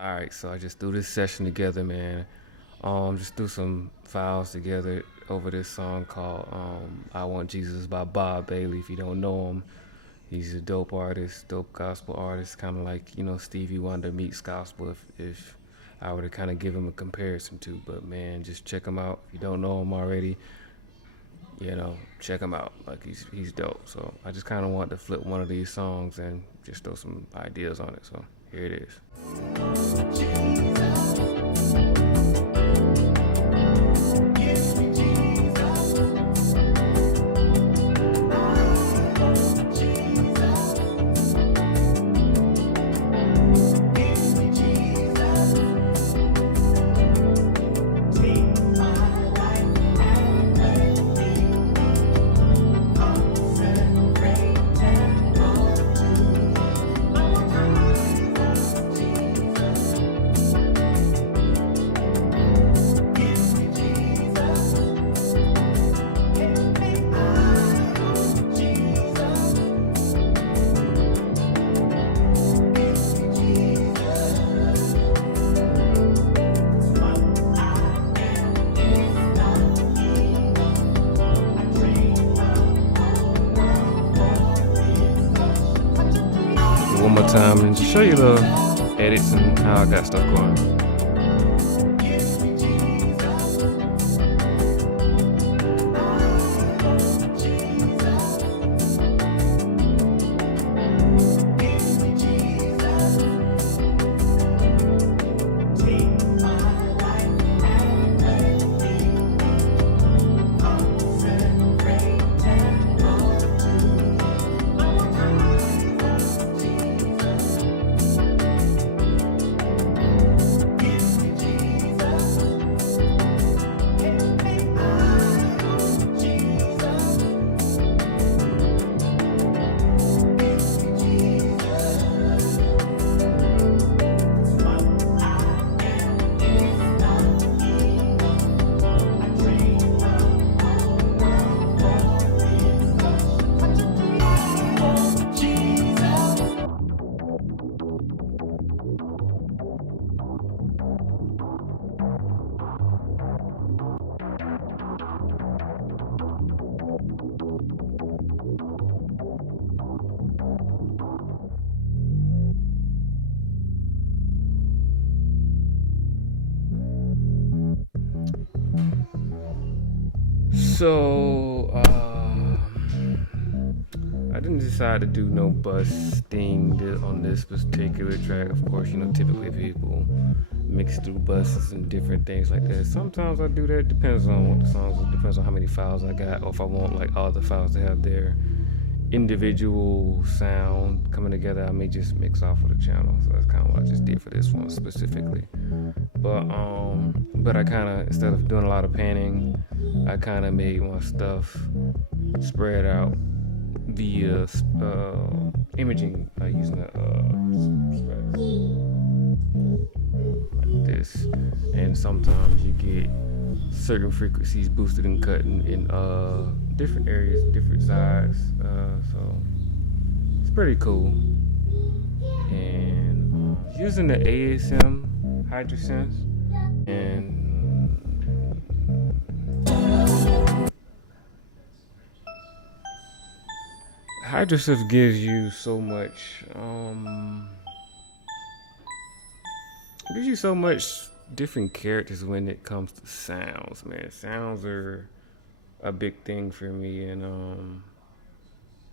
All right, so I just threw this session together, man. Just threw some files together over this song called "I Want Jesus" by Bob Bailey. If you don't know him, he's a dope artist, dope gospel artist, kind of like Stevie Wonder meets gospel. If I were to kind of give him a comparison to, but man, just check him out. If you don't know him already, check him out. Like he's dope. So I just kind of want to flip one of these songs and just throw some ideas on it. So here it is. One more time and just show you the edits and how I got stuff going. So, I didn't decide to do no busting on this particular track. Of course, typically people mix through buses and different things like that. Sometimes I do that. Depends on what the songs are. Depends on how many files I got, or if I want like all the files to have their individual sound coming together. I may just mix off of the channel. So that's kind of what I just did for this one specifically. But I kind of, instead of doing a lot of panning, I kind of made my stuff spread out via imaging using like this. And sometimes you get certain frequencies boosted and cut in different areas, different sides. So it's pretty cool. And using the ASM HydroSense and HydroSense gives you so much different characters when it comes to sounds, man. Sounds are a big thing for me, and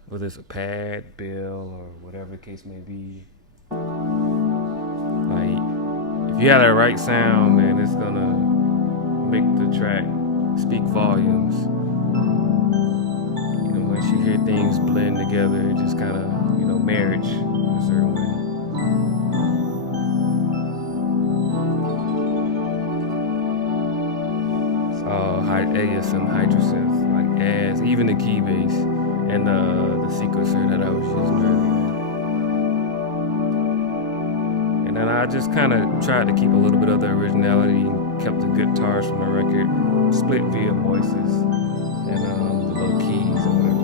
whether it's a pad, bill, or whatever the case may be, like if you have the right sound, man, it's gonna make the track speak volumes. Once you hear things blend together, it just kind of, marriage in a certain way. It's all ASM HydroSense, like as even the Keybase and the sequencer that I was using earlier. And then I just kind of tried to keep a little bit of the originality, kept the guitars from the record, split via voices, and the low keys or whatever.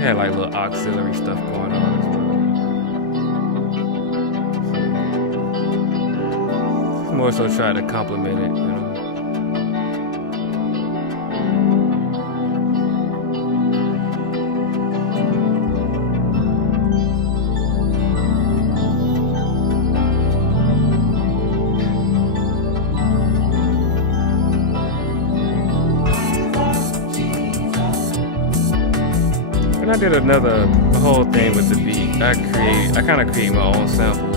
had like little auxiliary stuff going on as well. Just more so try to complement it, you know. And I did a whole thing with the beat. I kind of create my own samples,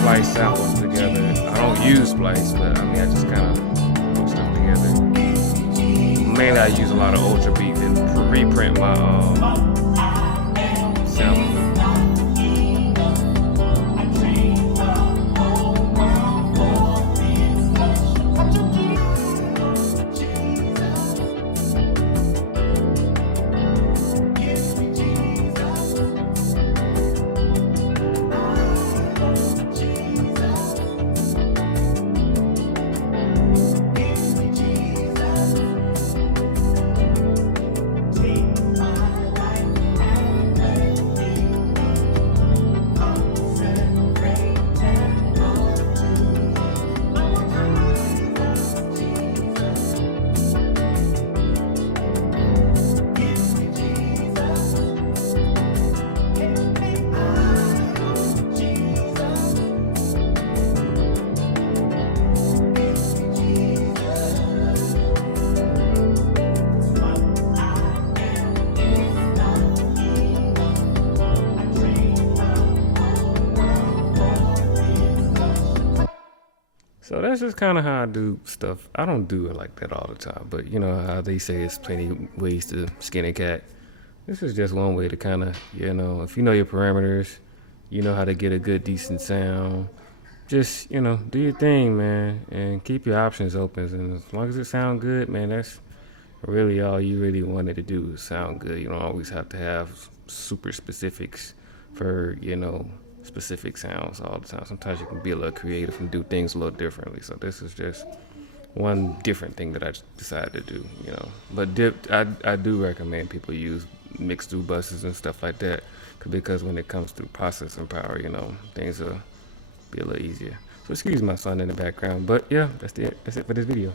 splice samples together. I don't use splice, but I mean I just kind of put stuff together. Mainly I use a lot of Ultra Beats and reprint my samples. So that's just kind of how I do stuff. I don't do it like that all the time, but you know how they say it's plenty ways to skin a cat. This is just one way to kind of, you know, if you know your parameters, you know how to get a good, decent sound. Just, you know, do your thing, man, and keep your options open. And as long as it sounds good, man, that's really all you really wanted to do is sound good. You don't always have to have super specifics for, you know, specific sounds all the time. Sometimes you can be a little creative and do things a little differently. So this is just one different thing that I decided to do, you know. But I do recommend people use mixed through buses and stuff like that, because when it comes to processing power, you know, things will be a little easier. So excuse my son in the background, but yeah, that's it for this video.